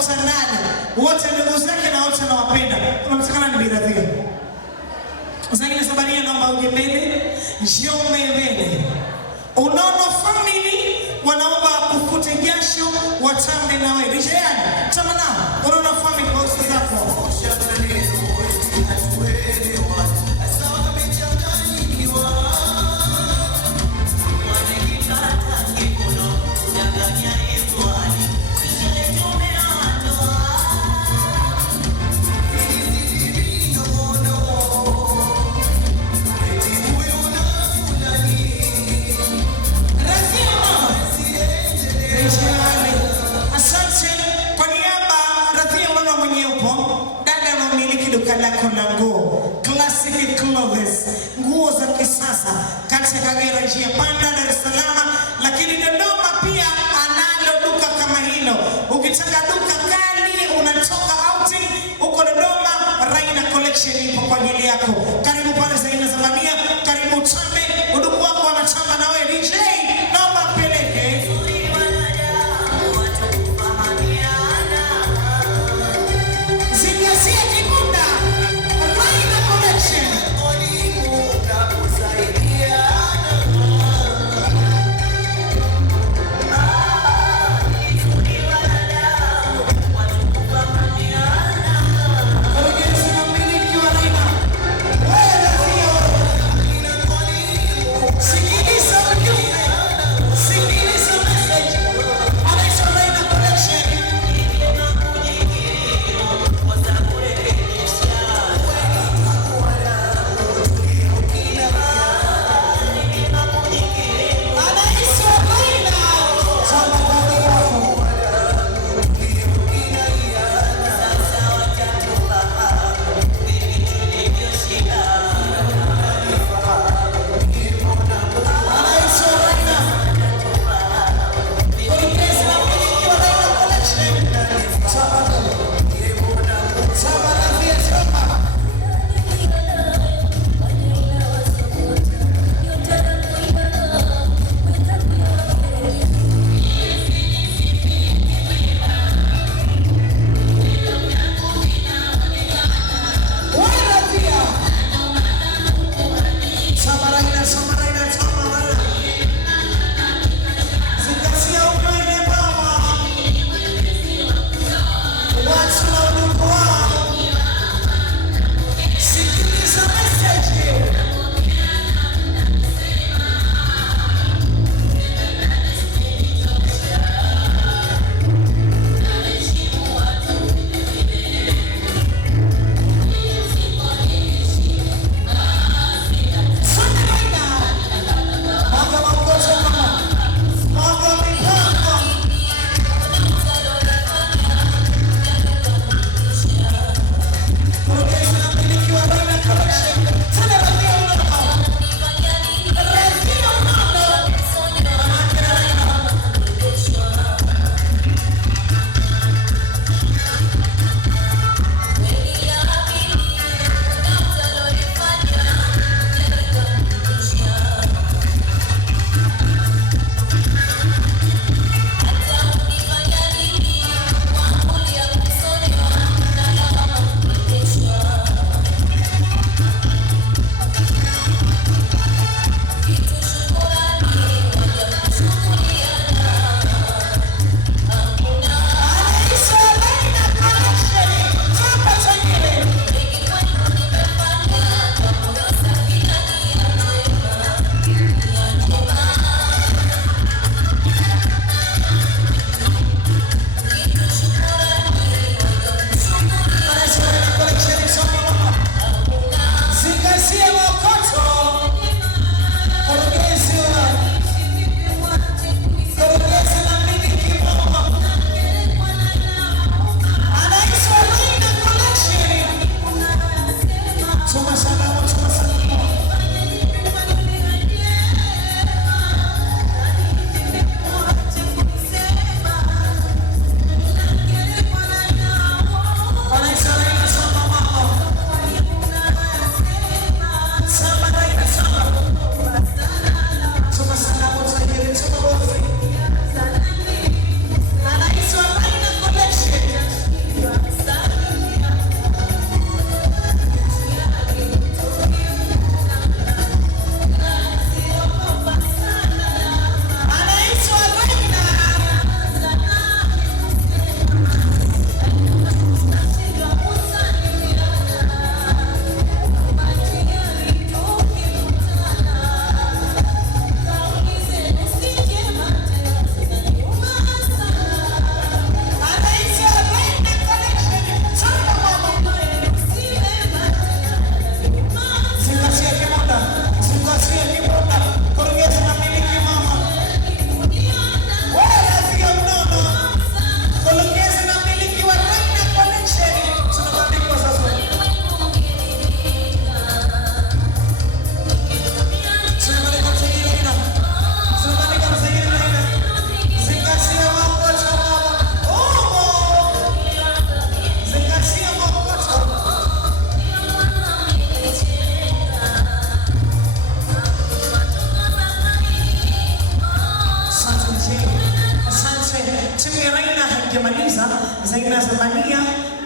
wote nane, wote ndugu zake na wote nawapenda. Unamtakana ni Birathia. Zangine sabaria naomba uje mbele, njio mbele. Unaona family wanaomba kufute jasho watambe nawe. Rijayani, tama nao. Unaona family kwa usi zako. Classic clothes, nguo za kisasa katika garage ya Panda Dar es Salaam, lakini Dodoma pia analo duka kama hilo. Ukitaka duka kali unatoka outing uko Dodoma, Raina Collection ipo kwa ajili yako. Karibu pale Zaina Zamania, karibu Tambe, udugu wako wanatamba na wewe. DJ naomba peleke Zingasia Kibunda, Raina Collection. Wow! timu ya Raina haijamaliza, Zaina Zamania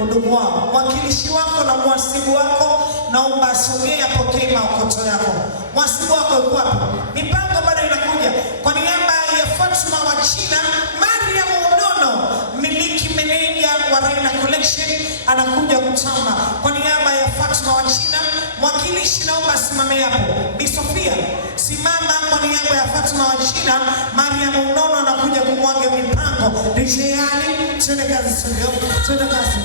udugu wao. Mwakilishi wako na mwasibu wako naomba asogee apokee maokoto yako. Mwasibu wako yuko wapi? Mipango bado inakuja. Kwa niaba ya Fatuma wa China, Mariam Unono, miliki meneja wa Raina Collection, anakuja kutamba. Kwa niaba ya Fatuma wa China, mwakilishi naomba simame hapo. Bi Sofia, simama kwa niaba ya Fatuma wa China. Mariam Unono anakuja kumwaga mipango. DJ Ali, twende kazi studio. Twende kazi.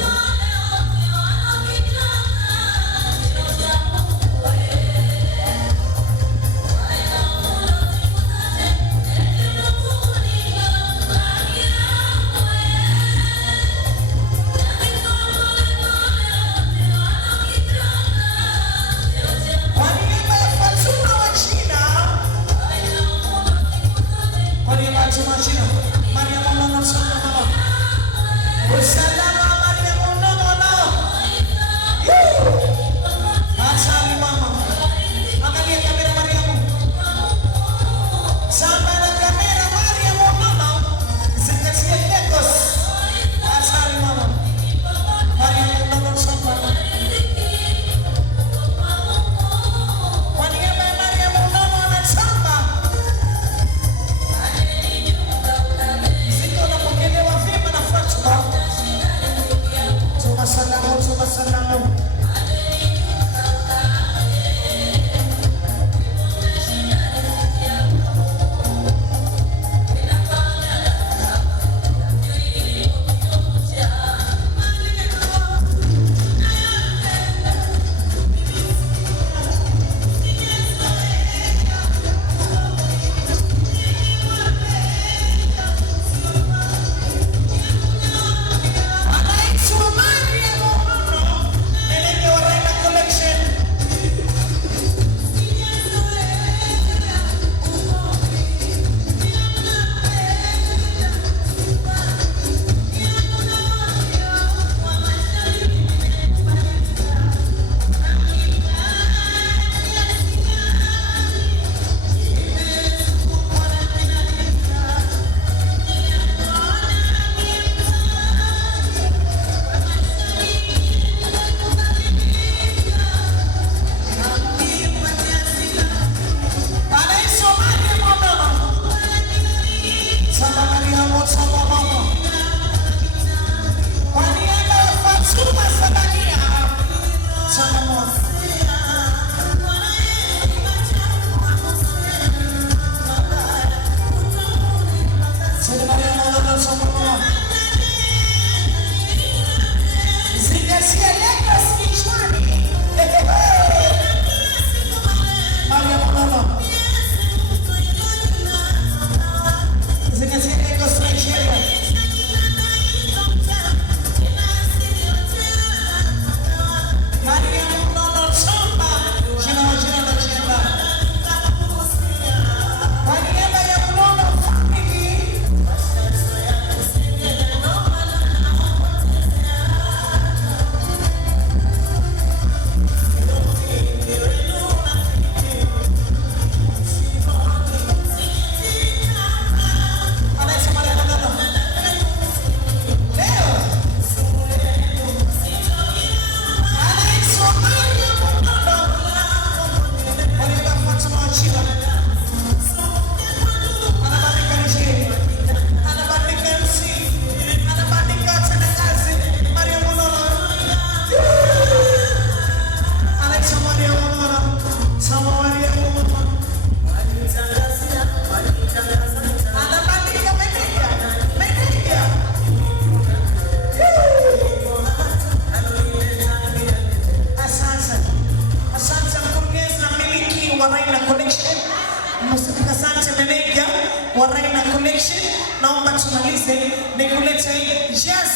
Naomba tumalize nikulete Jazz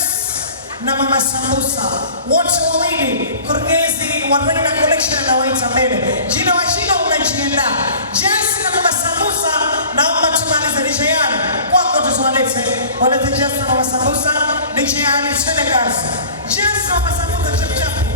na Mama Sambusa, wote wawili kurugenzi wa Raina Collection anawaita mbele. Jina wa jina unajiandaa. Jazz na Mama Sambusa, naomba tumalize. DJ Ali kwako tuwalete, walete Jazz na Mama Sambusa. DJ Ali twende kazi. Jazz na Mama Sambusa chap chap.